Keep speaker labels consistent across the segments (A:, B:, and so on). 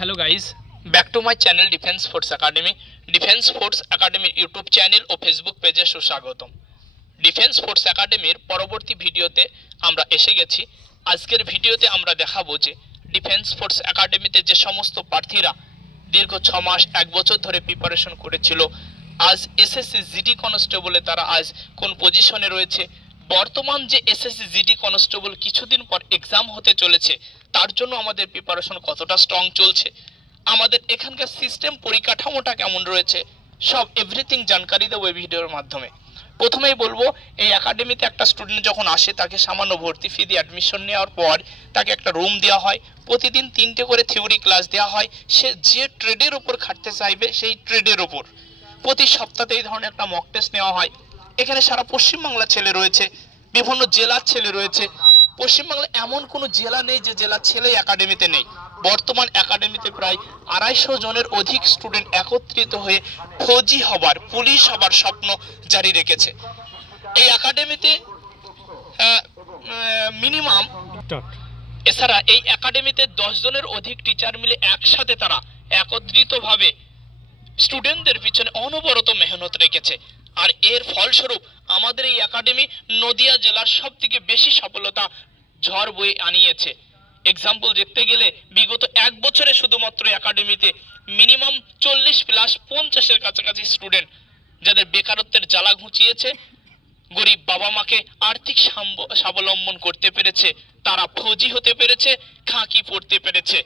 A: Hello guys back to my channel defence force academy defence force একাডেমির YouTube channel ও Facebook পেজে সুস্বাগতম। Defence force একাডেমির পরবর্তী ভিডিওতে আমরা এসে গেছি। আজকের ভিডিওতে আমরা দেখাবো যে ডিফেন্স ফোর্স একাডেমিতে যে সমস্ত প্রার্থীরা দীর্ঘ ছ মাস, এক বছর ধরে প্রিপারেশন করেছিল, আজ এসএসসি জিডি কনস্টেবলে তারা আজ কোন পজিশনে রয়েছে? বর্তমান যে এসএসসি জিডি কনস্টেবল কিছুদিন পর এক্সাম হতে চলেছে তার জন্য আমাদের প্রিপারেশন কতটা স্ট্রং চলছে, আমাদের এখানকার সিস্টেম পরিকাঠামোটা কেমন রয়েছে, সব এভরিথিং জানকারি দেবো এই ভিডিওর মাধ্যমে। প্রথমেই বলব, এই একাডেমিতে একটা স্টুডেন্ট যখন আসে, তাকে সামান্য ভর্তি ফি দিয়ে অ্যাডমিশন নেওয়ার পর তাকে একটা রুম দেওয়া হয়, প্রতিদিন তিনটে করে থিওরি ক্লাস দেওয়া হয়, সে যে ট্রেডের ওপর খাটতে চাইবে, সেই ট্রেডের ওপর প্রতি সপ্তাহে এই ধরনের একটা মক টেস্ট নেওয়া হয়। এখানে সারা পশ্চিমবাংলার ছেলে রয়েছে, বিভিন্ন জেলার ছেলে রয়েছে পশ্চিমবাংলায় এমন কোনো জেলা নেই যে জেলার ছেলে একাডেমিতে নেই। বর্তমান একাডেমিতে প্রায় আড়াইশো জনের অধিক স্টুডেন্ট একত্রিত হয়ে ফৌজি হবার পুলিশ হবার স্বপ্ন জারি রেখেছে। এই একাডেমিতে মিনিমাম এছাড়া এই একাডেমিতে দশ জনের অধিক টিচার মিলে একসাথে তারা একত্রিতভাবে স্টুডেন্টদের পিছনে অনবরত মেহনত রেখেছে। আর এর ফলস্বরূপ আমাদের এই একাডেমি নদিয়া জেলার সব থেকে বেশি সফলতা ঝড় বয়ে আনিয়েছে। এক্সাম্পল দেখতে গেলে বিগত এক বছরে শুধুমাত্র একাডেমিতে মিনিমাম চল্লিশ প্লাস পঞ্চাশের কাছাকাছি স্টুডেন্ট যাদের বেকারত্বের জ্বালা ঘুচিয়েছে, গরিব বাবা মাকে আর্থিক স্বাবলম্বন করতে পেরেছে, তারা ফৌজি হতে পেরেছে, খাঁকি পড়তে পেরেছে।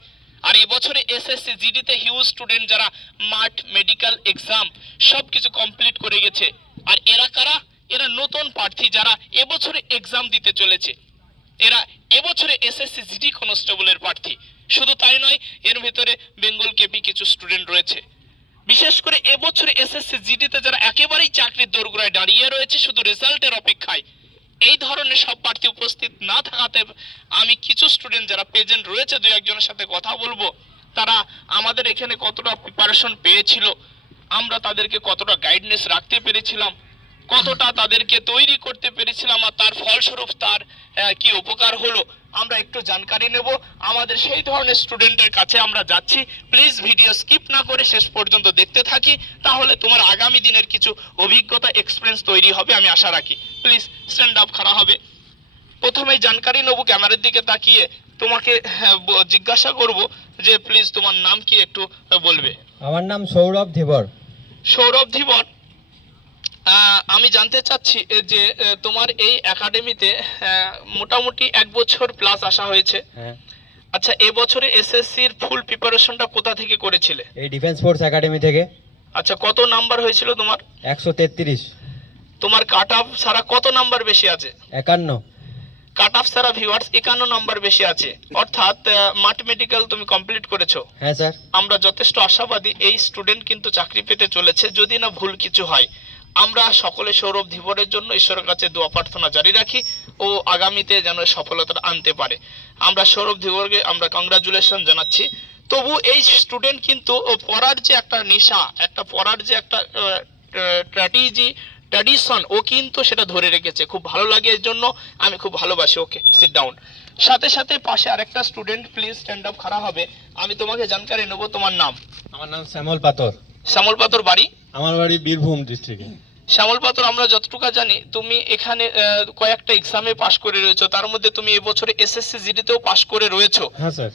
A: আর এবছরে এসএসসি জিডিতে হিউজ স্টুডেন্ট যারা মাঠ মেডিকেল এক্সাম সব কিছু কমপ্লিট করে গেছে। আর এরা কারা? এরা নতুন প্রার্থী যারা এবছরে এক্সাম দিতে চলেছে। এরা এবছরে এসএসসি জিডি কনস্টেবলের প্রার্থী। শুধু তাই নয়, এর ভিতরে বেঙ্গল কেপি কিছু স্টুডেন্ট রয়েছে। বিশেষ করে এবছরে এসএসসি জিডিতে যারা একেবারেই চাকরির দোরগোড়ায় দাঁড়িয়ে রয়েছে, শুধু রেজাল্টের অপেক্ষায়। এই ধরনের সব প্রার্থী উপস্থিত না থাকাতে আমি কিছু স্টুডেন্ট যারা প্রেজেন্ট রয়েছে, দু একজনের সাথে কথা বলব। তারা আমাদের এখানে কতটা প্রিপারেশন পেয়েছিল, আমরা তাদেরকে কতটা গাইডনেস রাখতে পেরেছিলাম কতটা তাদেরকে তৈরি করতে পেরেছিলাম আর তার ফলস্বরূপ তার কি উপকার হলো আমরা একটু জানকারি নেব। আমাদের সেই ধরনের স্টুডেন্টের কাছে আমরা যাচ্ছি। প্লিজ ভিডিও স্কিপ না করে শেষ পর্যন্ত দেখতে থাকি তাহলে তোমার আগামী দিনের কিছু অভিজ্ঞতা এক্সপিরিয়েন্স তৈরি হবে আমি আশা রাখি। প্লিজ স্ট্যান্ড আপ খাড়া হবে। প্রথমেই জানকারি নেব ক্যামেরার দিকে তাকিয়ে তোমাকে হ্যাঁ, জিজ্ঞাসা করব যে প্লিজ তোমার নাম কি একটু বলবে?
B: আমার নাম সৌরভ ধীবর।
A: সৌরভ ধীবর? আমি জানতে চাচ্ছি যে তোমার এই একাডেমিতে মোটামুটি এক বছর প্লাস আসা হয়েছে।
B: হ্যাঁ।
A: আচ্ছা এবছরে এসএসসির ফুল প্রিপারেশনটা কোথা থেকে করেছিলে?
B: এই ডিফেন্স ফোর্স একাডেমি থেকে।
A: আচ্ছা কত নাম্বার হয়েছিল তোমার?
B: একশো তেত্রিশ।
A: তোমার কাট অফ সারা কত নাম্বার বেশি আছে?
B: একান্ন।
A: কাট অফ সারা ভিউয়ার্স একান্ন নাম্বার বেশি আছে। অর্থাৎ মাঠ মেডিকেল তুমি কমপ্লিট করেছ।
B: হ্যাঁ স্যার।
A: আমরা যথেষ্ট আশাবাদী এই স্টুডেন্ট কিন্তু চাকরি পেতে চলেছে যদি না ভুল কিছু হয়। আমরা সকলে সৌরভ ধীবরের জন্য ঈশ্বরের কাছে দোয়া প্রার্থনা জারি রাখি ও আগামীতে যেন সফলতা আনতে পারে। আমরা সৌরভ ধীবরকে আমরা কংগ্রাচুলেশন জানাচ্ছি। তবু এই স্টুডেন্ট কিন্তু ও পড়ার যে একটা নেশা একটা পড়ার যে একটা স্ট্র্যাটেজি ট্র্যাডিশন ও কিন্তু সেটা ধরে রেখেছে। খুব ভালো লাগে এর জন্য। আমি খুব ভালোবাসি ওকে। সিট ডাউন সাথে সাথে পাশে আরেকটা স্টুডেন্ট প্লিজ স্ট্যান্ড আপ খাড়া হবে। আমি তোমাকে জানকারি নেব। তোমার নাম?
B: আমার নাম শ্যামল পাতর
A: শ্যামল পাতর বাড়ি?
B: আমার বাড়ি বীরভূম ডিস্ট্রিক্টে
A: শ্যামল পাতর আমরা যতটুকু জানি তুমি এখানে কয়েকটা এক্সামে পাশ করে রয়েছো। তার মধ্যে তুমি এবছরে এসএসসি জিডিতেও পাশ করে রয়েছো।
B: হ্যাঁ স্যার।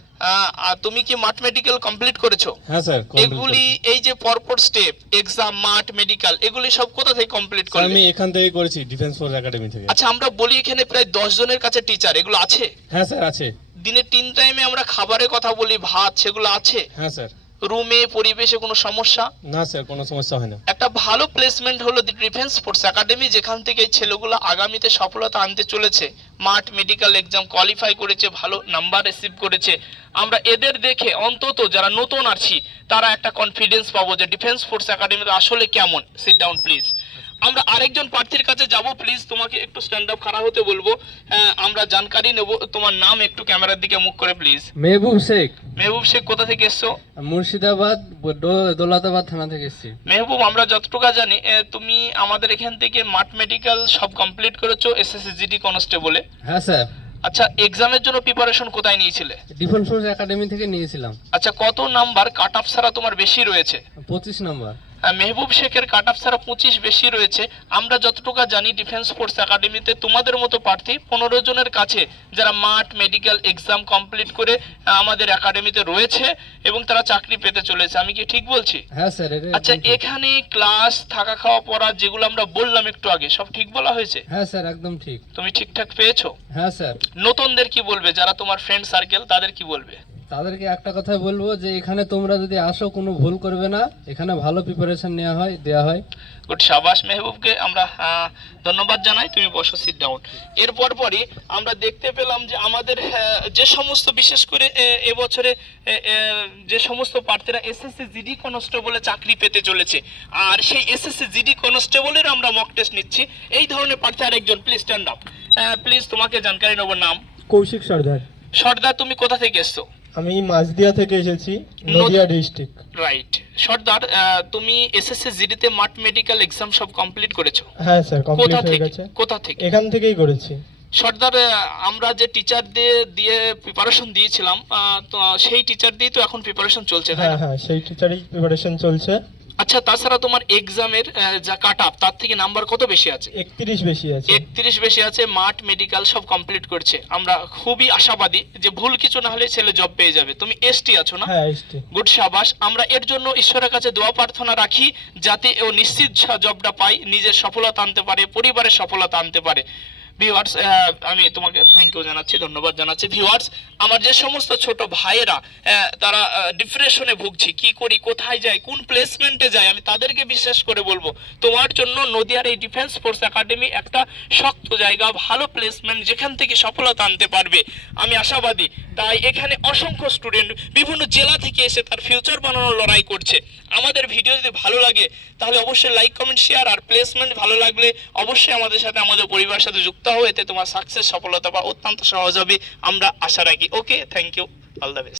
A: আর তুমি কি মাঠ মেডিকেল কমপ্লিট করেছ?
B: হ্যাঁ স্যার
A: এগুলি এই যে পরপর স্টেপ এক্সাম মাঠ মেডিকেল এগুলি সব কোথা থেকে কমপ্লিট
B: স্যার আমি এখান থেকে করেছি ডিফেন্স ফোর্স একাডেমি থেকে।
A: আচ্ছা আমরা বলি এখানে প্রায় দশ জনের কাছে টিচার এগুলো আছে?
B: হ্যাঁ স্যার আছে।
A: দিনে তিন টাইমে আমরা খাবারের কথা বলি ভাত সেগুলো আছে?
B: হ্যাঁ স্যার।
A: রুমে পরিবেশে কোনো সমস্যা?
B: না স্যার কোনো সমস্যা হয় না।
A: একটা ভালো প্লেসমেন্ট হলো দি ডিফেন্স স্পোর্টস একাডেমি যেখান থেকে ছেলেগুলো আগামীতে সফলতা আনতে চলেছে। মাঠ মেডিকেল এক্সাম কোয়ালিফাই করেছে ভালো নাম্বার রিসিভ করেছে। আমরা এদের দেখে অন্তত যারা নতুন আছি তারা একটা কনফিডেন্স পাবো যে ডিফেন্স স্পোর্টস একাডেমিতে আসলে কেমন? সিট ডাউন প্লিজ আমরা আরেকজন প্রার্থীর কাছে যাব প্লিজ তোমাকে একটু স্ট্যান্ড আপ খাড়া হতে বলব। আমরা জানকারি নেব তোমার নাম একটু ক্যামেরার দিকে মুখ করে প্লিজ
C: মেহবুব শেখ।
A: মেহবুব শেখ কোথা থেকে এসছো?
C: মুর্শিদাবাদ দৌলতাবাদ থানা থেকে এসেছি।
A: মেহবুব আমরা যতটুকু জানি তুমি আমাদের এখান থেকে মাঠ মেডিকেল সব কমপ্লিট করেছ এসএসসি জিডি কনস্টেবলে
C: হ্যাঁ স্যার।
A: আচ্ছা এক্সামের জন্য প্রিপারেশন কোথায় নিয়েছিলে?
C: ডিফেন্স ফোর্স একাডেমি থেকে নিয়েছিলাম।
A: আচ্ছা কত নাম্বার কাট অফ ছাড়া তোমার বেশি রয়েছে?
C: পঁচিশ নম্বর
A: মেহবুব শেখের কাট অফ ছাড়া পঁচিশ বেশি রয়েছে। আমরা যতটুকু জানি ডিফেন্স ফোর্স একাডেমিতে তোমাদের মতো প্রার্থী পনেরো জনের কাছে যারা মাঠ মেডিকেল এক্সাম কমপ্লিট করে আমাদের একাডেমিতে রয়েছে এবং তারা চাকরি পেতে চলেছে। আমি কি ঠিক বলছি?
C: হ্যাঁ স্যার
A: আচ্ছা এখানে ক্লাস থাকা খাওয়া পড়া যেগুলো আমরা বললাম একটু আগে সব ঠিক বলা হয়েছে?
C: হ্যাঁ স্যার একদম ঠিক।
A: তুমি ঠিকঠাক পেয়েছ?
C: হ্যাঁ স্যার।
A: নতুনদের কি বলবে? যারা তোমার ফ্রেন্ড সার্কেল তাদের কি বলবে?
C: তাদেরকে একটা কথা বলব যে এখানে তোমরা যদি আসো কোনো ভুল করবে না। এখানে ভালো প্রিপারেশন নেওয়া হয় দেওয়া হয়।
A: গুড শাবাশ মেহবুবকে আমরা ধন্যবাদ জানাই তুমি বসো সিট ডাউন এরপর পরই আমরা দেখতে পেলাম যে আমাদের যে সমস্ত বিশেষ করে আহ, এবছরে যে সমস্ত প্রার্থীরা এসএসসি জিডি কনস্টেবলে চাকরি পেতে চলেছে আর সেই এসএসসি জিডি কনস্টেবলের আমরা মক টেস্ট নিচ্ছি। এই ধরনের প্রার্থী আরেকজন প্লিজ স্ট্যান্ড আপ প্লিজ তোমাকে জানকারি নেব নাম?
D: কৌশিক সর্দার।
A: সর্দার তুমি কোথা থেকে এসছো?
D: আমি মাঝদিয়া থেকে এসেছি নদিয়া ডিস্ট্রিক্ট
A: রাইট সর্দার তুমি এসএসসি জিডিতে মাঠ মেডিকেল এক্সাম সব কমপ্লিট করেছ?
D: হ্যাঁ স্যার কমপ্লিট
A: কোথা
D: হয়ে গেছে।
A: কোথা থেকে?
D: এখান থেকেই করেছি।
A: সর্দার আমরা যে টিচার দিয়ে দিয়ে প্রিপারেশন দিয়েছিলাম তো সেই টিচার দিয়ে তো এখন প্রিপারেশন চলছে
D: হ্যাঁ হ্যাঁ সেই টিচারই প্রিপারেশন চলছে।
A: আচ্ছা তাছাড়া তোমার এক্সামের যা কাট আপ তার থেকে নাম্বার কত বেশি আছে?
D: একত্রিশ বেশি আছে।
A: একত্রিশ বেশি আছে মাঠ মেডিকেল সব কমপ্লিট করছে। আমরা খুবই আশাবাদী যে ভুল কিছু না হলে ছেলে জব পেয়ে যাবে। তুমি এসটি আছো না?
D: হ্যাঁ
A: গুড সাবাস। আমরা এর জন্য ঈশ্বরের কাছে দোয়া প্রার্থনা রাখি যাতে ও নিশ্চিত জবটা পাই নিজের সফলতা আনতে পারে পরিবারের সফলতা আনতে পারে। ভিউয়ার্স আমি তোমাকে থ্যাংক ইউ জানাচ্ছি, ধন্যবাদ জানাচ্ছি। ভিউয়ার্স আমার যে সমস্ত ছোট ভাইয়েরা তারা ডিপ্রেশনে ভুগছে, কি করি, কোথায় যায় কোন প্লেসমেন্টে যায় আমি তাদেরকে বিশ্বাস করে বলব, তোমার জন্য নদিয়ার এই ডিফেন্স ফোর্স একাডেমি একটা শক্ত জায়গা, ভালো প্লেসমেন্ট যেখান থেকে সফলতা আনতে পারবে। আমি আশাবাদী, তাই এখানে অসংখ্য স্টুডেন্ট বিভিন্ন জেলা থেকে এসে তার ফিউচার বানানোর লড়াই করছে। আমাদের ভিডিও যদি ভালো লাগে, তাহলে অবশ্যই লাইক কমেন্ট শেয়ার আর প্লেসমেন্ট ভালো লাগলে অবশ্যই আমাদের সাথে, আমাদের পরিবারের সাথে যুক্ত হও এতে তোমার সাকসেস সফলতা বা অত্যন্ত সহজ হবে আমরা আশা রাখি। Okay thank you all the best